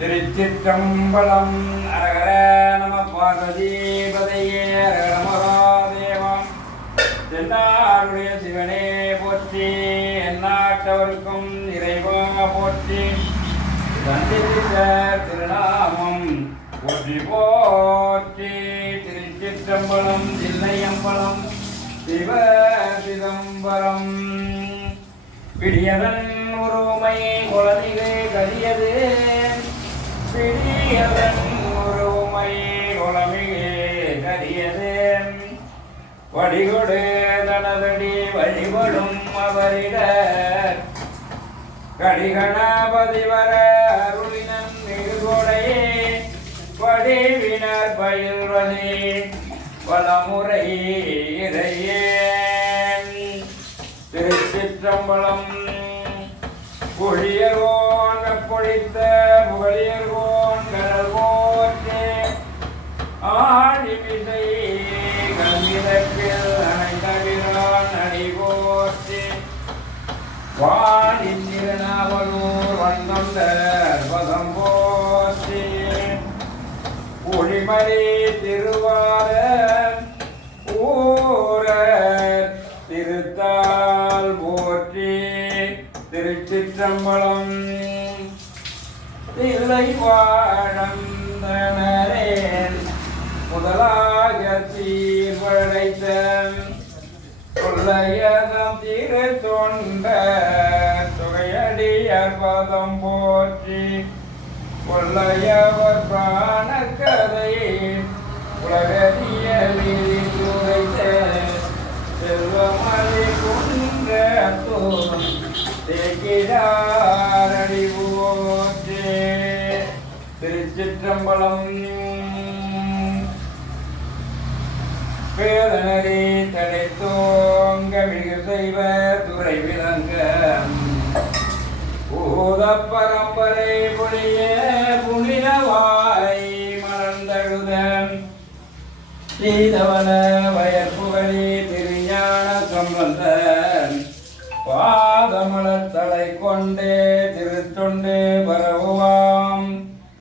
திருச்சிற்றம்பலம். அரகர நம பார்வதீபதையே அரகர மகாதேவம். தென்னாருடைய சிவனே போற்றி, எந்நாட்டவர்க்கும் இறைவா போற்றி. தந்திரித்த திருநாமம் போற்றி போற்றி. திருச்சிற்றம்பலம் தில்லையம்பலம் சிவ சிதம்பரம். பிடியதன் உருமை குழந்தை கரியது, பிடியதன் உருமை குழமிகே கரியது. வடிகொடு தனதடி வழிபடும் அவரிட கடிகணபதி வர அருளினன் மிகுகொடையே வடிவினர் பயில்வதே பலமுறை இறையே. திருச்சிற்றம்பலம். புழியர்கோன் பொழித்த புகழியர்கோன் கடல் போற்றே, ஆழிமிசை கல்விதற்கில் அனைத்தவிரான் அடி போற்றே. வானின் திருநாவலூர் வந்தொண்ட பதம் போற்றே. புலிமலி திருவார ஊர திருத்தால் போற்றி. திருச்சிற்றம்பலம். தில்லை வாழந்தனரே முதலாக தீர்வழைத்த தொல்லையதம் திரு தொண்ட தொகையடியார் பதம் போற்றி. கொல்லையவர் பிராணக்கதை உலகதியலில் உரைத்த செல்வமலை கொன்ற தேக்கிடாரடி போற்றே. திருச்சிற்றம்பலம். பேதனரே தடை தோங்க மிகு செய்வ துறை விளங்க பூத பரம்பரை பொழிய புனிதவாய் மறந்தழுத சீதவன வயற்புகழி திருஞான சம்பந்தன் பாதமலத்தலை கொண்டே திருத்தொண்டு பரவுவா